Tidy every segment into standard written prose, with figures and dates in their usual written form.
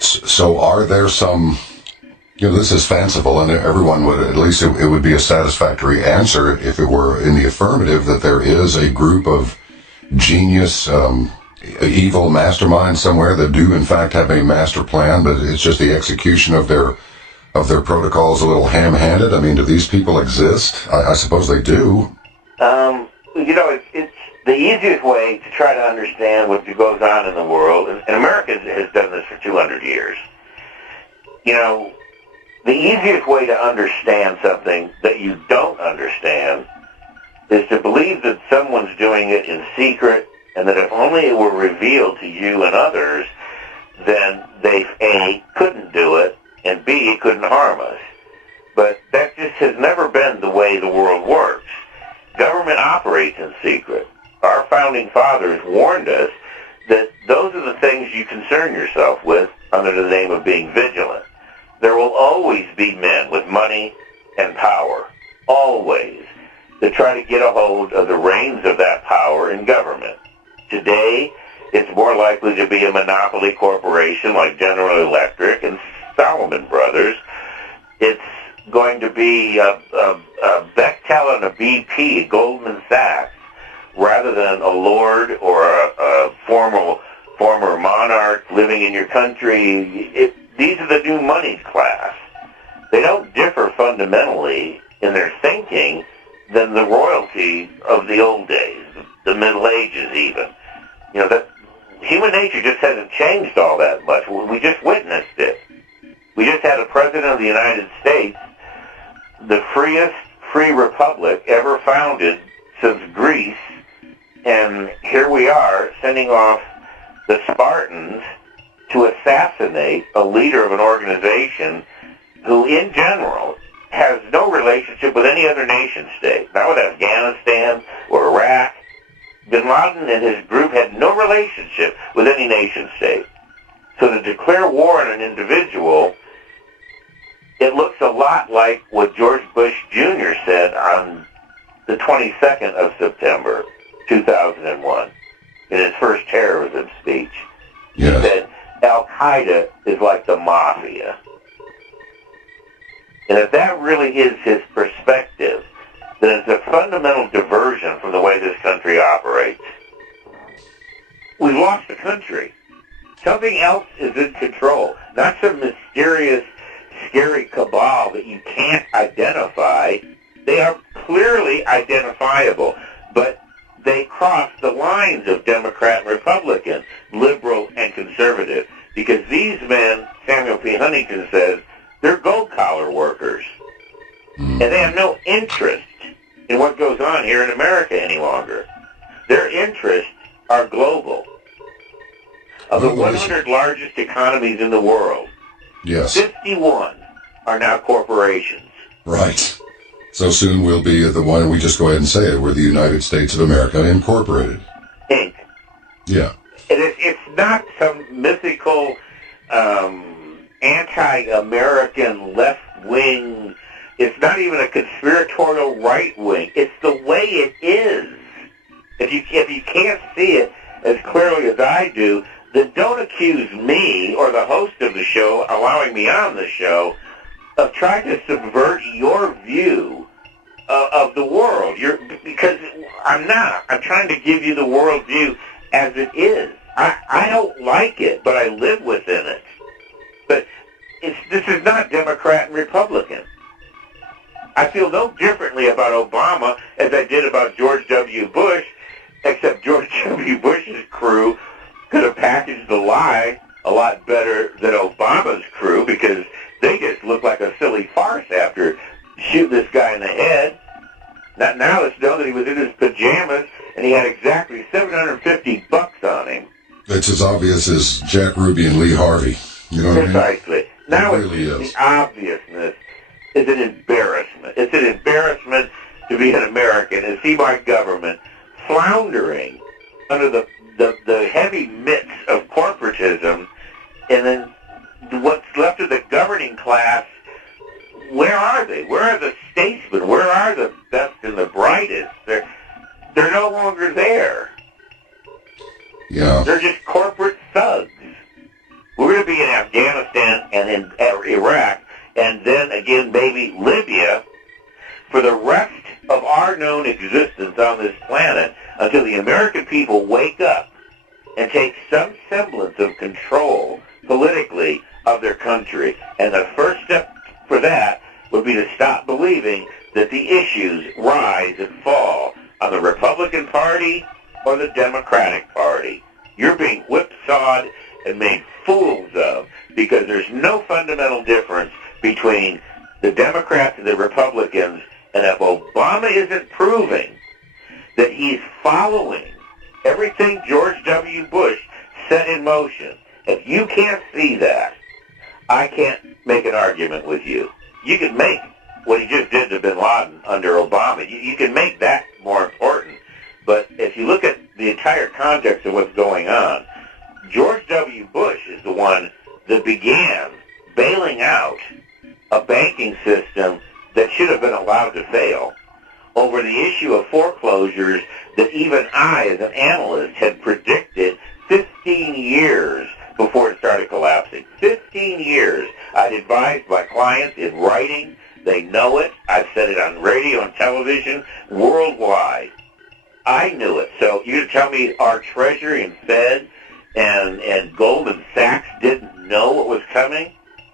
So are there some, this is fanciful, and everyone would, at least it would be a satisfactory answer if it were in the affirmative, that there is a group of genius, evil masterminds somewhere that do in fact have a master plan, but it's just the execution of their protocols a little ham-handed. I mean, do these people exist? I suppose they do. It's the easiest way to try to understand what goes on in the world, and America has done this for 200 years. The easiest way to understand something that you don't understand is to believe that someone's doing it in secret, and that if only it were revealed to you and others, then they, A, couldn't do it, and B, it couldn't harm us. But that just has never been the way the world works. Government operates in secret. Our founding fathers warned us that those are the things you concern yourself with under the name of being vigilant. There will always be men with money and power, always, that try to get a hold of the reins of that power in government. Today, it's more likely to be a monopoly corporation like General Electric and Salomon Brothers. It's going to be a Bechtel and a BP, Goldman Sachs, rather than a lord or a former monarch living in your country. These are the new money class. They don't differ fundamentally in their thinking than the royalty of the old days, the Middle Ages even. That human nature just hasn't changed all that much. We just witnessed it. We just had a president of the United States, the freest free republic ever founded since Greece, and here we are sending off the Spartans to assassinate a leader of an organization who, in general, has no relationship with any other nation state, not with Afghanistan or Iraq. Bin Laden and his group had no relationship with any nation state. So to declare war on an individual, it looks a lot like what George Bush Jr. said on the 22nd of September, 2001, in his first terrorism speech. Yes. He said, Al-Qaeda is like the mafia. And if that really is his perspective, then it's a fundamental diversion from the way this country operates. We've lost the country. Something else is in control, not some mysterious, scary cabal that you can't identify. They are clearly identifiable, but they cross the lines of Democrat and Republican, liberal and conservative, because these men, Samuel P. Huntington says, they're gold-collar workers, and they have no interest in what goes on here in America any longer. Their interests are global. Of the 100 largest economies in the world, yes, 51 are now corporations. Right. So soon we'll be the one, we just go ahead and say it, we're the United States of America Incorporated. Inc. Yeah. And it's not some mythical anti-American left-wing, it's not even a conspiratorial right-wing. It's the way it is. If you can't see it as clearly as I do, then don't accuse me or the host of the show, allowing me on the show, of trying to subvert your view of the world. Because I'm not. I'm trying to give you the world view as it is. I don't like it, but I live within it. But this is not Democrat and Republican. I feel no differently about Obama as I did about George W. Bush, except George W. Bush's crew could have packaged the lie a lot better than Obama's crew, because they just look like a silly farce after shooting this guy in the head. Now it's known that he was in his pajamas and he had exactly $750 on him. It's as obvious as Jack Ruby and Lee Harvey. You know what I mean? Precisely. Now really the obviousness is an embarrassment. It's an embarrassment to be an American and see my government floundering under the heavy mitts of corporatism, and then what's left of the governing class, where are they? Where are the statesmen? Where are the best and the brightest? They're no longer there. Yeah. They're just corporate thugs. We're going to be in Afghanistan and in Iraq, and then again maybe Libya, for the rest of our known existence on this planet, until the American people wake up and take some semblance of control politically of their country. And the first step for that would be to stop believing that the issues rise and fall on the Republican Party or the Democratic Party. You're being whipsawed and made fools of, because there's no fundamental difference between the Democrats and the Republicans. And if Obama isn't proving that he's following everything George W. Bush set in motion, if you can't see that, I can't make an argument with you. You can make what he just did to bin Laden under Obama. You can make that more important. But if you look at the entire context of what's going on, George W. Bush is the one that began bailing out a banking system that should have been allowed to fail over the issue of foreclosures that even I, as an analyst, had predicted 15 years before it started collapsing. 15 years. I'd advised my clients in writing. They know it. I've said it on radio and television worldwide. I knew it. So you're going to tell me our Treasury and Fed and Goldman Sachs didn't know what was coming?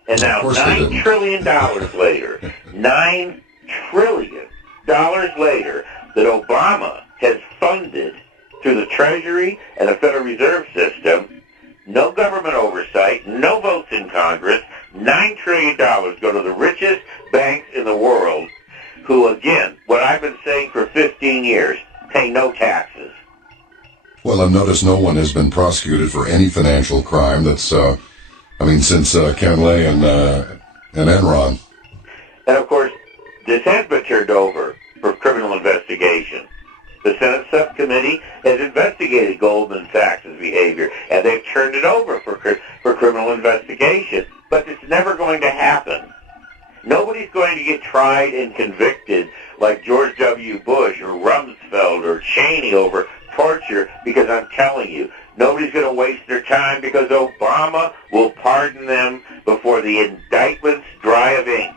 And now $9 trillion later, $9 trillion later, that Obama has funded through the Treasury and the Federal Reserve System, no government oversight, no votes in Congress, $9 trillion go to the richest banks in the world, who, again, what I've been saying for 15 years, pay no taxes. Well, I've noticed no one has been prosecuted for any financial crime that's, since Ken Lay and Enron. And, of course, this has been turned over for criminal investigation. The Senate subcommittee has investigated Goldman Sachs' behavior, and they've turned it over for criminal investigation. But it's never going to happen. Nobody's going to get tried and convicted like George W. Bush or Rumsfeld or Cheney over torture, because I'm telling you, nobody's going to waste their time, because Obama will pardon them before the indictments dry of ink.